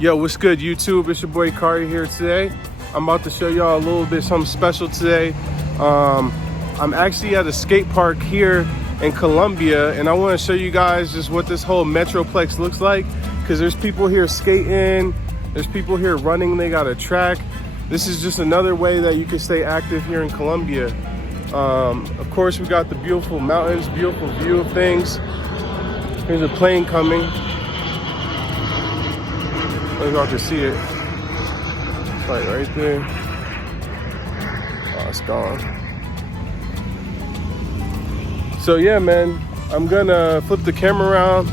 Yo, what's good YouTube? It's your boy Kari here today. I'm about to show y'all a little bit something special today. I'm actually at a skate park here in Colombia, and I want to show you guys just what this whole Metroplex looks like, because there's people here skating, there's people here running, they got a track. This is just another way that you can stay active here in Colombia. Of course, we got the beautiful mountains, beautiful view of things. There's a plane coming. I don't know if y'all can see it. It's like right there. Oh, it's gone. So yeah, man, I'm gonna flip the camera around.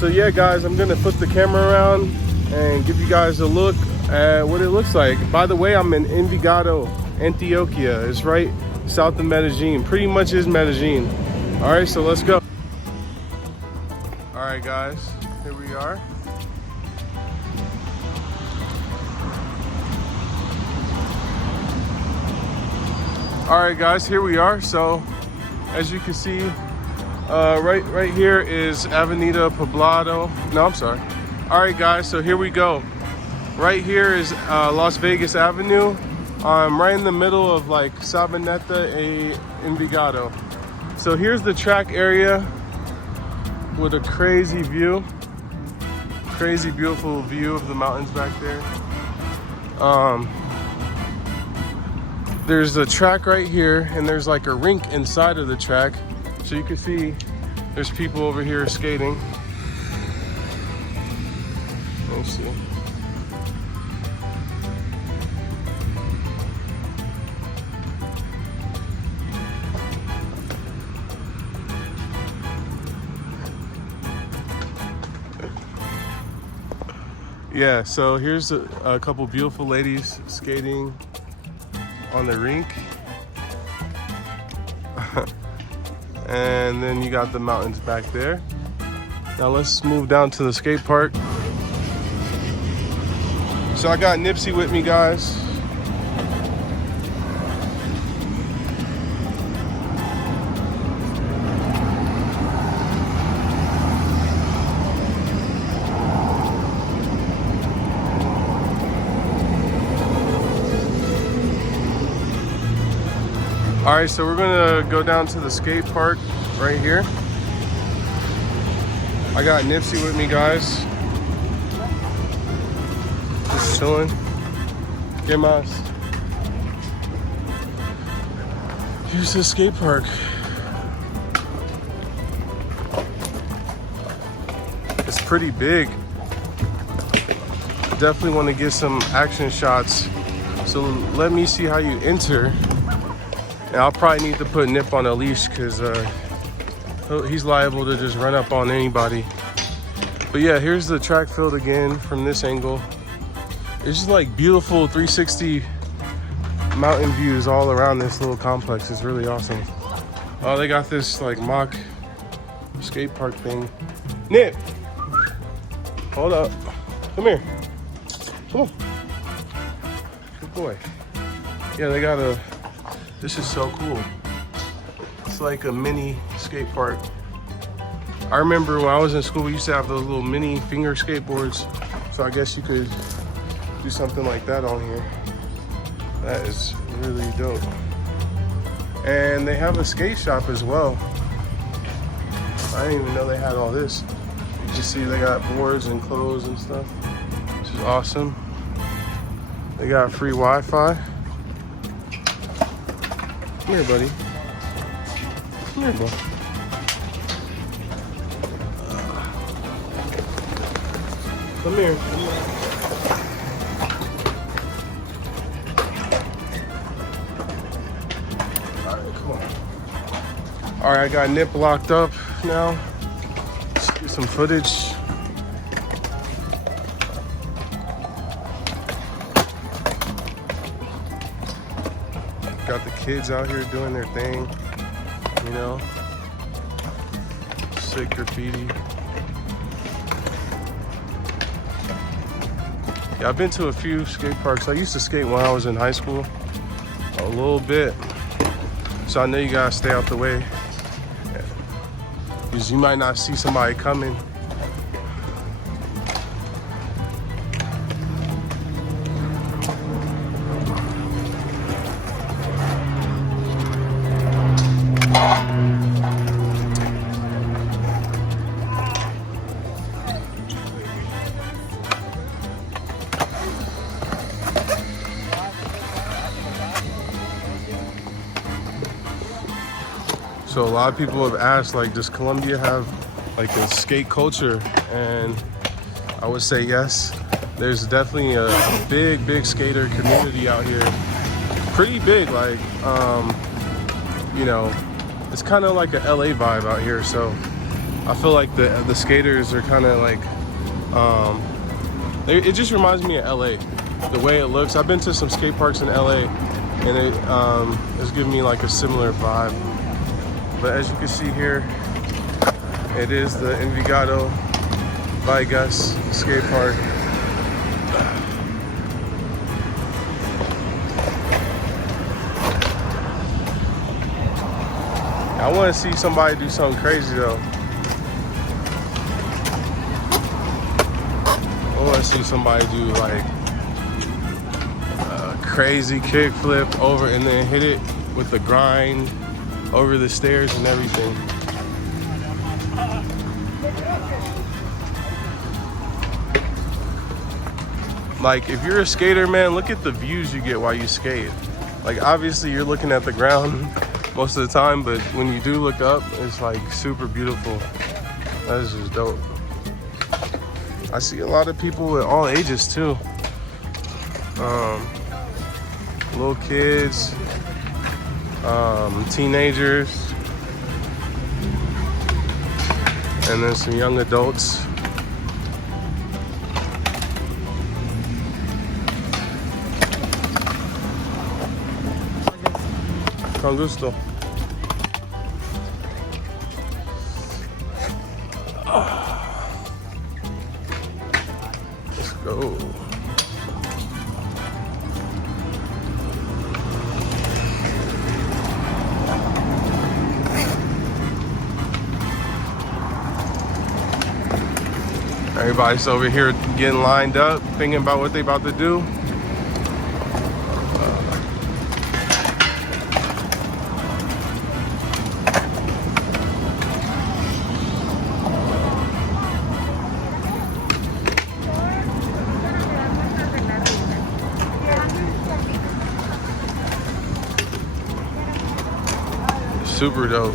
So yeah, guys, I'm gonna flip the camera around and give you guys a look at what it looks like. By the way, I'm in Envigado, Antioquia. It's right south of Medellin. Pretty much is Medellin. All right, so let's go. All right, guys, here we are. All right, guys, here we are. So as you can see, right here is Avenida Poblado. No, I'm sorry. All right, guys, so here we go. Right here is Las Vegas Avenue. I'm right in the middle of like Sabaneta e Envigado. So here's the track area with a crazy view. Crazy beautiful view of the mountains back there. There's a track right here, and there's like a rink inside of the track. So you can see there's people over here skating. Let me see. Yeah, so here's a couple beautiful ladies skating on the rink. And then you got the mountains back there. Now let's move down to the skate park. So I got Nipsey with me, guys. All right, so we're gonna go down to the skate park right here. I got Nipsey with me, guys. Just chilling. ¿Qué más? Here's the skate park. It's pretty big. Definitely want to get some action shots. So let me see how you enter. And I'll probably need to put Nip on a leash because he's liable to just run up on anybody. But yeah, here's the track field again from this angle. It's just like beautiful 360 mountain views all around this little complex. It's really awesome. Oh, they got this like mock skate park thing. Nip, hold up. Come here. Come on. Good boy. Yeah, they got a... This is so cool. It's like a mini skate park. I remember when I was in school, we used to have those little mini finger skateboards. So I guess you could do something like that on here. That is really dope. And they have a skate shop as well. I didn't even know they had all this. You just see they got boards and clothes and stuff, which is awesome. They got free Wi-Fi. Come here, buddy. Come here, bro. Come here. Come here. All right, come on. All right, I got Nip locked up now. Let's get some footage. Got the kids out here doing their thing, you know. Sick graffiti. Yeah, I've been to a few skate parks. I used to skate when I was in high school, a little bit. So I know you gotta stay out the way, because you might not see somebody coming. So a lot of people have asked, like, does Colombia have like a skate culture? And I would say yes. There's definitely a big skater community out here. Pretty big, like, you know, it's kind of like a LA vibe out here. So I feel like the skaters are kind of like, it just reminds me of LA, the way it looks. I've been to some skate parks in LA, and it's giving me like a similar vibe. But as you can see here, it is the Envigado Skate Park. I want to see somebody do something crazy though. I want to see somebody do like a crazy kickflip over and then hit it with the grind over the stairs and everything. Like, if you're a skater, man, look at the views you get while you skate. Like, obviously you're looking at the ground most of the time, but when you do look up, it's like super beautiful. That is just dope. I see a lot of people at all ages too. Little kids, teenagers, and then some young adults. Con gusto. Let's go. Everybody's over here getting lined up, thinking about what they about to do. Super dope.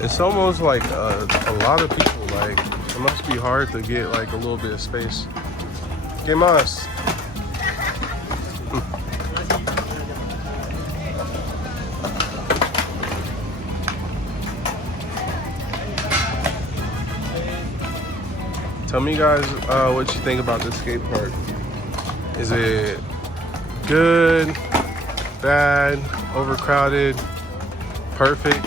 It's almost like a lot of people, like, it must be hard to get like a little bit of space. ¿Qué más? Tell me guys what you think about this skate park. Is it good, bad, overcrowded, perfect?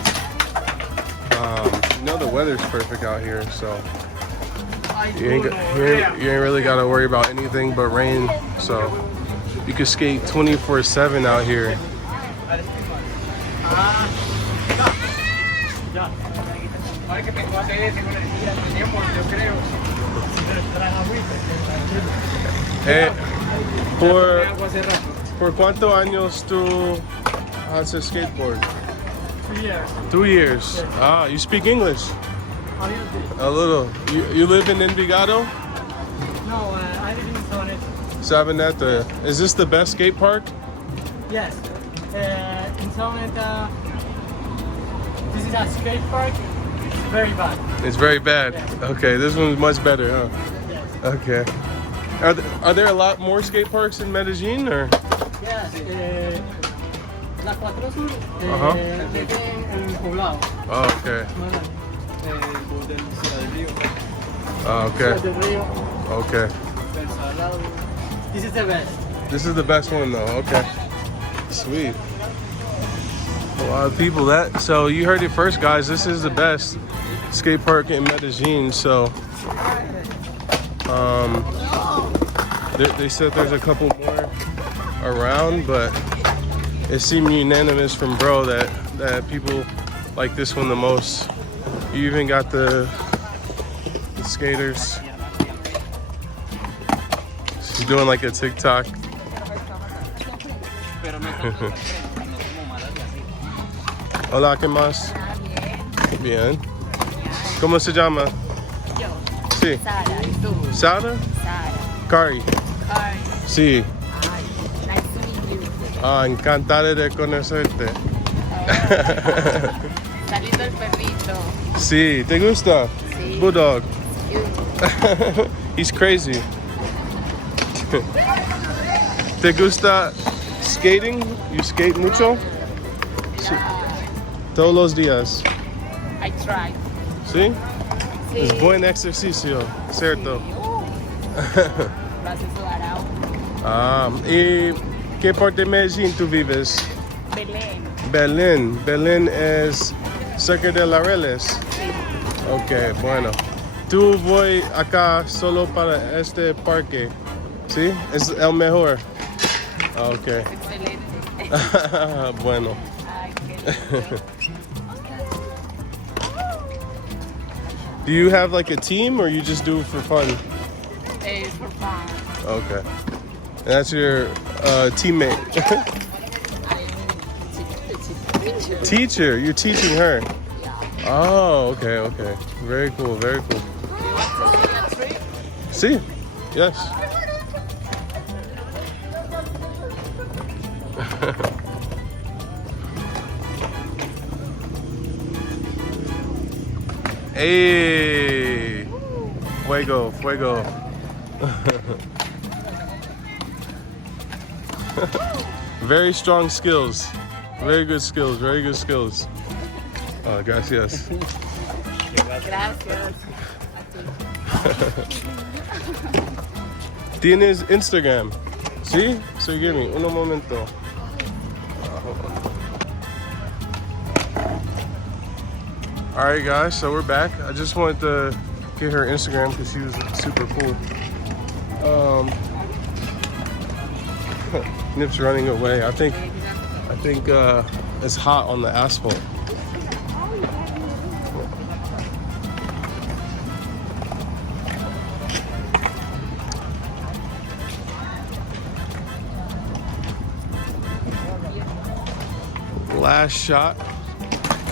You know the weather's perfect out here, so you ain't really got to worry about anything but rain. So you can skate 24/7 out here. ¿Por cuántos años tú haces skateboard? 2 years. 2 years. Yes. Ah, you speak English? A little. You live in Envigado? No, I live in Sabaneta. Sabaneta. Is this the best skate park? Yes. In Sabaneta, this is a skate park. It's very bad. It's very bad. Yes. Okay, this one's much better, huh? Yes. Okay. Are there a lot more skate parks in Medellin, or? Yes. La 4 Sur, en Poblado. Oh, okay. Oh, okay. Okay. This is the best. This is the best one, though. Okay. Sweet. A lot of people so you heard it first, guys. This is the best skate park in Medellin. So, they said there's a couple more around, but it seemed unanimous from bro that people like this one the most. You even got the skaters. She's doing like a TikTok. Hola, ¿qué más? Bien. ¿Cómo se llama? Yo. Sí. Sara, ¿y tú? Sara? Sara. Kari. Ay, Sí. ay, nice to meet you. Ah, encantada de conocerte. Está lindo el perrito. Sí, ¿te gusta? Sí. Bulldog. Cute. He's crazy. ¿Te gusta skating? You skate mucho? Sí. Todos los días. I tried. ¿Sí? Sí. Es buen ejercicio, ¿cierto? Brazo sudado. Ah, ¿y qué parte de Medellín tú vives? Belén. Belén. Belén es cerca de las Reles. Sí. Ok, bueno. Tú voy acá solo para este parque. ¿Sí? Es el mejor. Ok. Excelente. Bueno. Ay, qué lindo. Do you have like a team or you just do it for fun? It's for fun. Okay. And that's your teammate. I'm Teacher, you're teaching her. Yeah. Oh, okay, okay. Very cool, very cool. You want to see a tree? See? Yes. Hey, fuego, fuego. Very strong skills. Very good skills, very good skills. Gracias. Gracias. ¿Tienes Instagram? ¿Sí? So give me, un momento. Alright guys, so we're back. I just wanted to get her Instagram because she was super cool. Nip's running away. I think it's hot on the asphalt. Last shot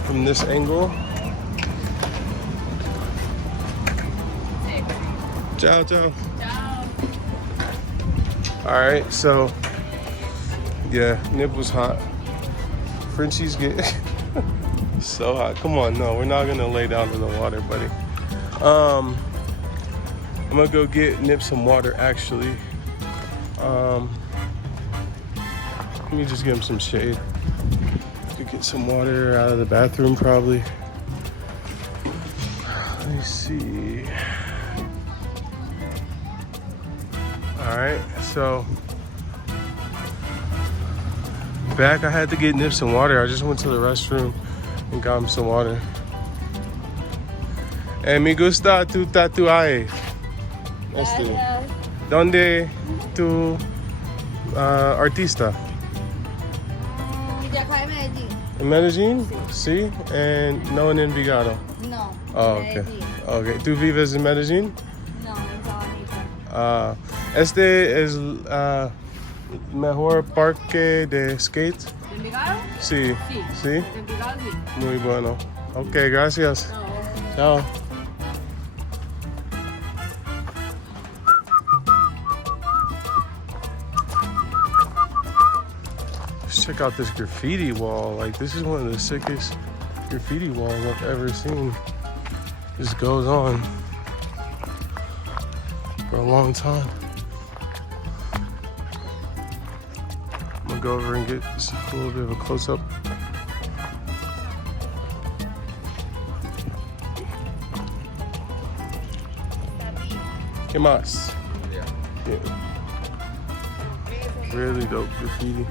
from this angle. Ciao, ciao. All right, so yeah, Nip was hot. Frenchie's getting so hot. Come on, no, we're not gonna lay down in the water, buddy. I'm gonna go get Nip some water actually. Let me just give him some shade. Could get some water out of the bathroom probably. Let me see. All right, so back. I had to get Nip some water. I just went to the restroom and got him some water. Me gusta tu tatuaje. ¿Dónde tu artista? De acá de Medellín. In Medellin? Sí. And no en Envigado. No. Oh, okay. Okay. ¿Tú vives en Medellin? No, en Sabanita. Este es mejor parque de skate. ¿Envigado? Sí. Sí. Sí. Envigado, sí. Muy bueno. Ok, gracias. No. Ciao. Let's check out this graffiti wall. Like, this is one of the sickest graffiti walls I've ever seen. This goes on for a long time. I'm gonna go over and get a little bit of a close-up. ¿Qué más? Yeah. Really dope graffiti.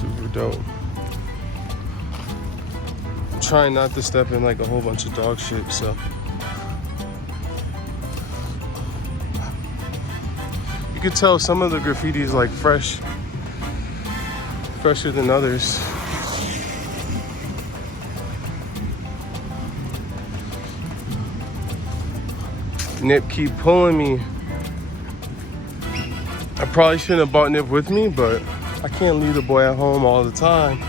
Super dope. trying not to step in like a whole bunch of dog shit, so. You could tell some of the graffiti is like fresher than others. Nip keep pulling me. I probably shouldn't have brought Nip with me, but I can't leave the boy at home all the time.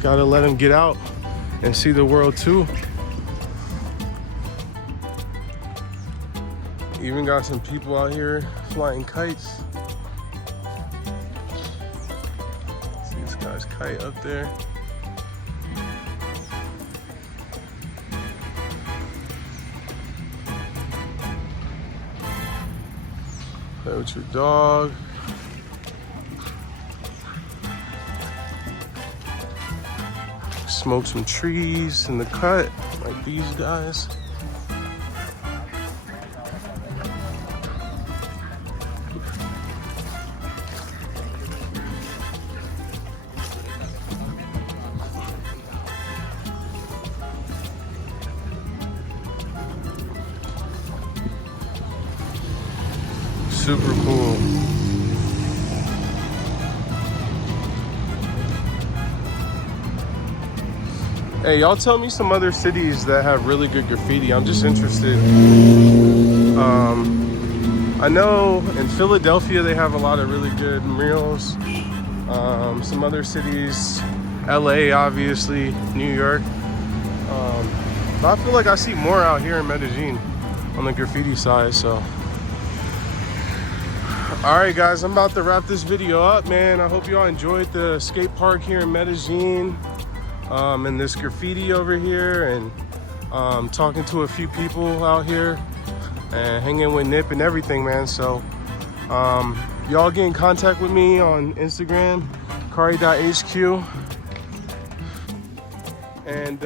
Gotta let him get out and see the world too. Even got some people out here flying kites. See this guy's kite up there. Play with your dog. Smoke some trees in the cut, like these guys. Super cool. Hey, y'all tell me some other cities that have really good graffiti. I'm just interested. I know in Philadelphia they have a lot of really good murals. Some other cities, LA obviously, New York. But I feel like I see more out here in Medellin on the graffiti side, so. All right, guys, I'm about to wrap this video up, man. I hope y'all enjoyed the skate park here in Medellin, and this graffiti over here, and talking to a few people out here and hanging with Nip and everything, man. So y'all get in contact with me on Instagram, kari.hq, and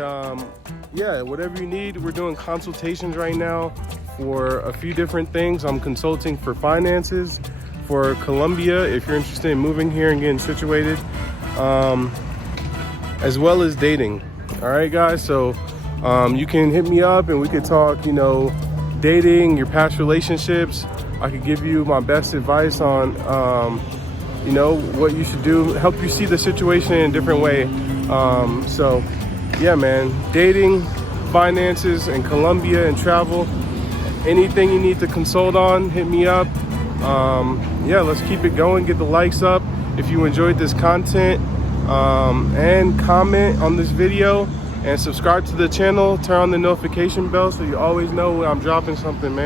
yeah, whatever you need. We're doing consultations right now for a few different things. I'm consulting for finances for Colombia, if you're interested in moving here and getting situated, as well as dating. All right, guys, so you can hit me up and we could talk, you know, dating, your past relationships. I could give you my best advice on, you know, what you should do, help you see the situation in a different way. So yeah, man, dating, finances, and Colombia and travel. Anything you need to consult on, hit me up. Yeah, let's keep it going. Get the likes up if you enjoyed this content, and comment on this video and subscribe to the channel. Turn on the notification bell so you always know when I'm dropping something, man.